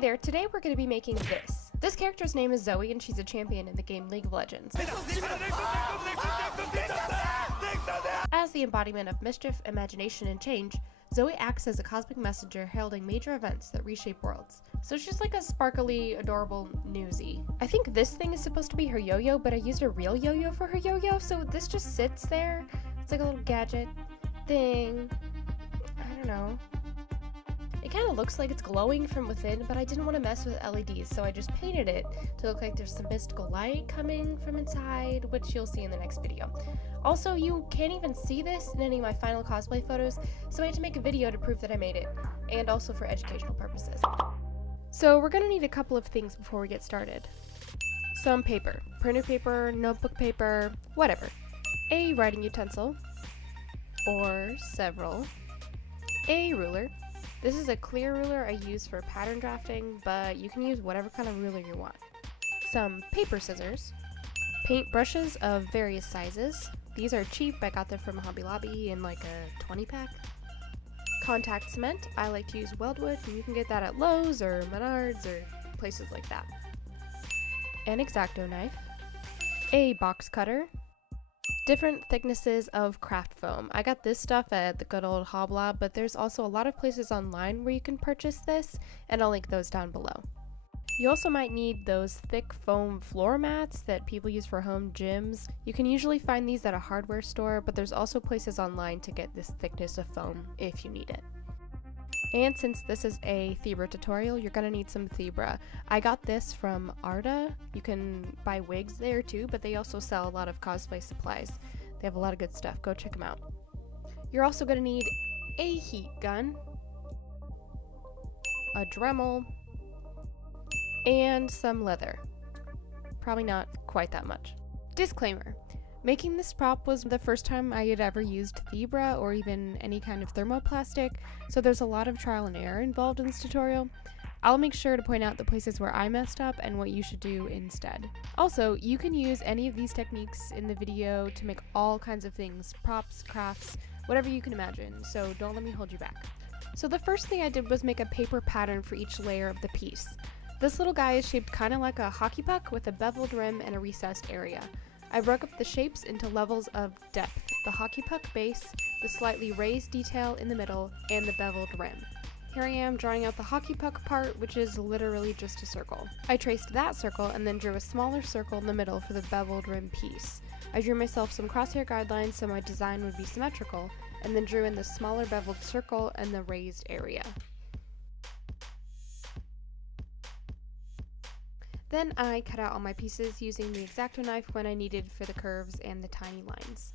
there, today we're going to be making this. This character's name is Zoe and she's a champion in the game League of Legends. As the embodiment of mischief, imagination, and change, Zoe acts as a cosmic messenger heralding major events that reshape worlds. So she's like a sparkly, adorable newsie. I think this thing is supposed to be her yo-yo, but I used a real yo-yo for her yo-yo, so this just sits there. It's like a little gadget thing. I don't know. It kind of looks like it's glowing from within, but I didn't want to mess with LEDs, so I just painted it to look like there's some mystical light coming from inside, which you'll see in the next video. Also, you can't even see this in any of my final cosplay photos, so I had to make a video to prove that I made it, and also for educational purposes. So we're going to need a couple of things before we get started. Some paper, printer paper, notebook paper, whatever. A writing utensil, or several. A ruler. This is a clear ruler I use for pattern drafting, but you can use whatever kind of ruler you want. Some paper scissors. Paint brushes of various sizes. These are cheap, I got them from Hobby Lobby in like a 20-pack. Contact cement, I like to use Weldwood, and you can get that at Lowe's or Menards or places like that. An exacto knife. A box cutter. Different thicknesses of craft foam. I got this stuff at the good old Hoblob, but there's also a lot of places online where you can purchase this, and I'll link those down below. You also might need those thick foam floor mats that people use for home gyms. You can usually find these at a hardware store, but there's also places online to get this thickness of foam if you need it. And since this is a Thibra tutorial, you're gonna need some Thibra. I got this from Arda. You can buy wigs there too, but they also sell a lot of cosplay supplies. They have a lot of good stuff. Go check them out. You're also gonna need a heat gun, a Dremel, and some leather. Probably not quite that much. Disclaimer. Making this prop was the first time I had ever used Thibra or even any kind of thermoplastic, so there's a lot of trial and error involved in this tutorial. I'll make sure to point out the places where I messed up and what you should do instead. Also, you can use any of these techniques in the video to make all kinds of things, props, crafts, whatever you can imagine, so don't let me hold you back. So the first thing I did was make a paper pattern for each layer of the piece. This little guy is shaped kind of like a hockey puck with a beveled rim and a recessed area. I broke up the shapes into levels of depth, the hockey puck base, the slightly raised detail in the middle, and the beveled rim. Here I am drawing out the hockey puck part, which is literally just a circle. I traced that circle and then drew a smaller circle in the middle for the beveled rim piece. I drew myself some crosshair guidelines so my design would be symmetrical, and then drew in the smaller beveled circle and the raised area. Then I cut out all my pieces using the exacto knife when I needed for the curves and the tiny lines.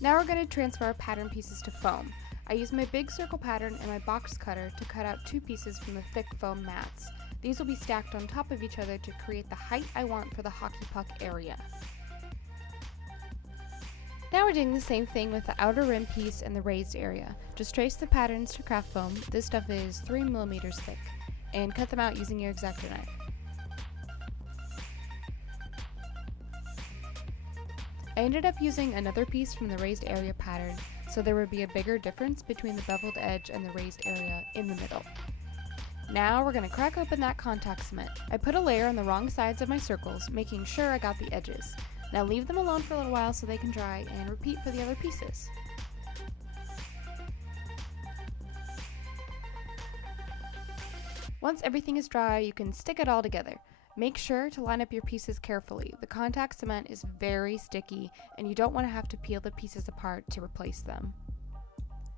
Now we're going to transfer our pattern pieces to foam. I used my big circle pattern and my box cutter to cut out two pieces from the thick foam mats. These will be stacked on top of each other to create the height I want for the hockey puck area. Now we're doing the same thing with the outer rim piece and the raised area. Just trace the patterns to craft foam, this stuff is 3mm thick, and cut them out using your exacto knife. I ended up using another piece from the raised area pattern, so there would be a bigger difference between the beveled edge and the raised area in the middle. Now we're going to crack open that contact cement. I put a layer on the wrong sides of my circles, making sure I got the edges. Now leave them alone for a little while so they can dry, and repeat for the other pieces. Once everything is dry, you can stick it all together. Make sure to line up your pieces carefully. The contact cement is very sticky, and you don't want to have to peel the pieces apart to replace them.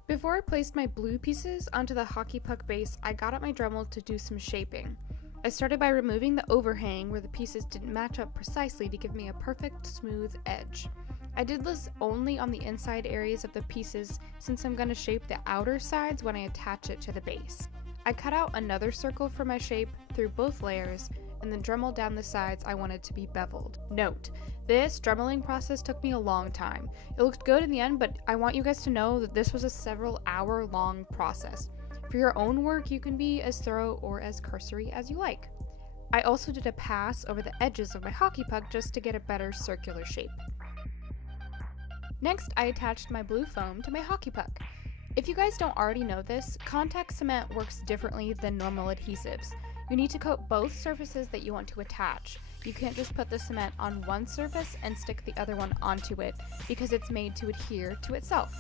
Before I placed my blue pieces onto the hockey puck base, I got out my Dremel to do some shaping. I started by removing the overhang where the pieces didn't match up precisely to give me a perfect smooth edge. I did this only on the inside areas of the pieces since I'm going to shape the outer sides when I attach it to the base. I cut out another circle for my shape through both layers and then Dremel down the sides I wanted to be beveled. Note, this dremeling process took me a long time. It looked good in the end, but I want you guys to know that this was a several hour long process. For your own work, you can be as thorough or as cursory as you like. I also did a pass over the edges of my hockey puck just to get a better circular shape. Next, I attached my blue foam to my hockey puck. If you guys don't already know this, contact cement works differently than normal adhesives. You need to coat both surfaces that you want to attach. You can't just put the cement on one surface and stick the other one onto it because it's made to adhere to itself.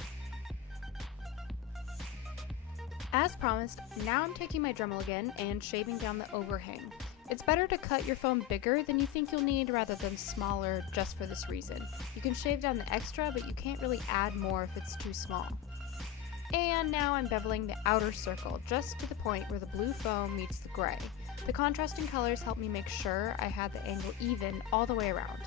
As promised, now I'm taking my Dremel again and shaving down the overhang. It's better to cut your foam bigger than you think you'll need rather than smaller just for this reason. You can shave down the extra, but you can't really add more if it's too small. And now I'm beveling the outer circle just to the point where the blue foam meets the gray. The contrasting colors help me make sure I had the angle even all the way around.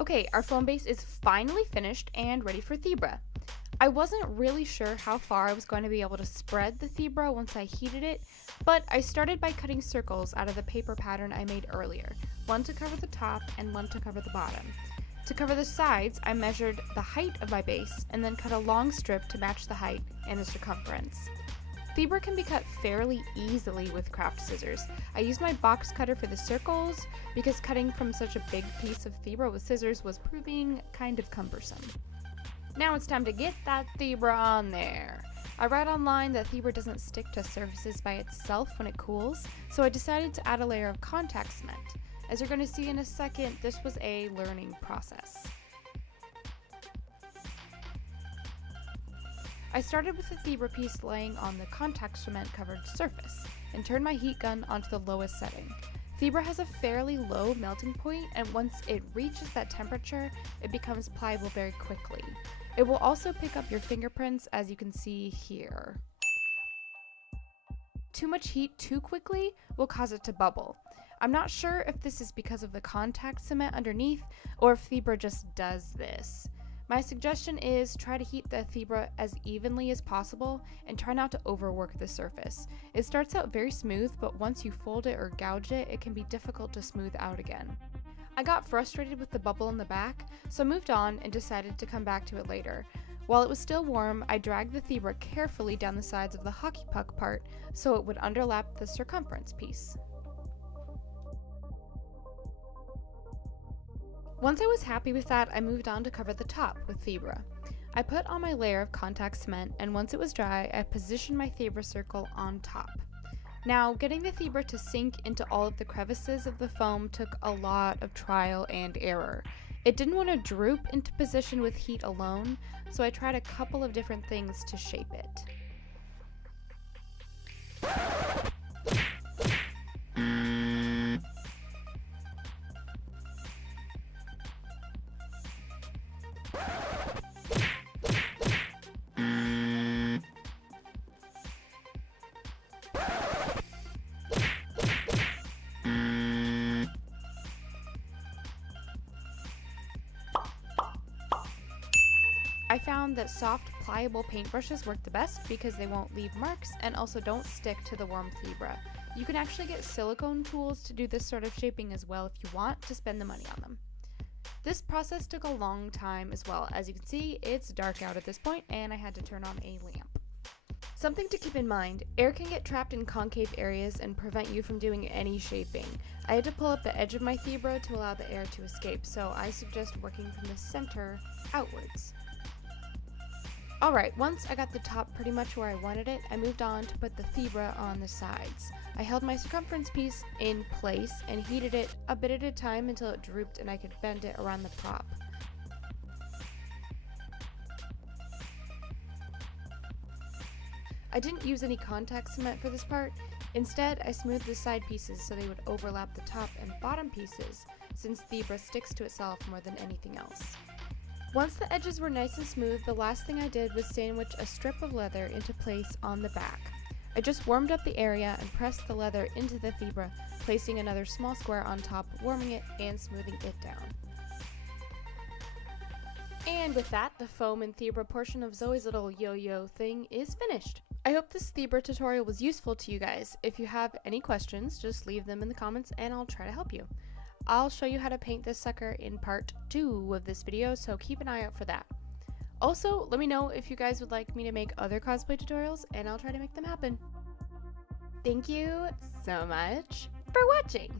Okay, our foam base is finally finished and ready for Thibra. I wasn't really sure how far I was going to be able to spread the Thibra once I heated it, but I started by cutting circles out of the paper pattern I made earlier, one to cover the top and one to cover the bottom. To cover the sides, I measured the height of my base and then cut a long strip to match the height and the circumference. Thibra can be cut fairly easily with craft scissors. I used my box cutter for the circles because cutting from such a big piece of Thibra with scissors was proving kind of cumbersome. Now it's time to get that Thibra on there. I read online that Thibra doesn't stick to surfaces by itself when it cools, so I decided to add a layer of contact cement. As you're going to see in a second, this was a learning process. I started with the Thibra piece laying on the contact cement covered surface and turned my heat gun onto the lowest setting. Thibra has a fairly low melting point, and once it reaches that temperature, it becomes pliable very quickly. It will also pick up your fingerprints, as you can see here. Too much heat too quickly will cause it to bubble. I'm not sure if this is because of the contact cement underneath or if Thibra just does this. My suggestion is try to heat the Thibra as evenly as possible and try not to overwork the surface. It starts out very smooth, but once you fold it or gouge it, it can be difficult to smooth out again. I got frustrated with the bubble in the back, so I moved on and decided to come back to it later. While it was still warm, I dragged the Thibra carefully down the sides of the hockey puck part so it would underlap the circumference piece. Once I was happy with that, I moved on to cover the top with Thibra. I put on my layer of contact cement, and once it was dry, I positioned my Thibra circle on top. Now, getting the Thibra to sink into all of the crevices of the foam took a lot of trial and error. It didn't want to droop into position with heat alone, so I tried a couple of different things to shape it. I found that soft, pliable paintbrushes work the best because they won't leave marks and also don't stick to the warm Thibra. You can actually get silicone tools to do this sort of shaping as well if you want to spend the money on them. This process took a long time as well. As you can see, it's dark out at this point and I had to turn on a lamp. Something to keep in mind, air can get trapped in concave areas and prevent you from doing any shaping. I had to pull up the edge of my Thibra to allow the air to escape, so I suggest working from the center outwards. Alright, once I got the top pretty much where I wanted it, I moved on to put the Thibra on the sides. I held my circumference piece in place and heated it a bit at a time until it drooped and I could bend it around the prop. I didn't use any contact cement for this part. Instead, I smoothed the side pieces so they would overlap the top and bottom pieces, since Thibra sticks to itself more than anything else. Once the edges were nice and smooth, the last thing I did was sandwich a strip of leather into place on the back. I just warmed up the area and pressed the leather into the Thibra, placing another small square on top, warming it and smoothing it down. And with that, the foam and Thibra portion of Zoe's little yo-yo thing is finished. I hope this Thibra tutorial was useful to you guys. If you have any questions, just leave them in the comments and I'll try to help you. I'll show you how to paint this sucker in part 2 of this video, so keep an eye out for that. Also, let me know if you guys would like me to make other cosplay tutorials, and I'll try to make them happen. Thank you so much for watching!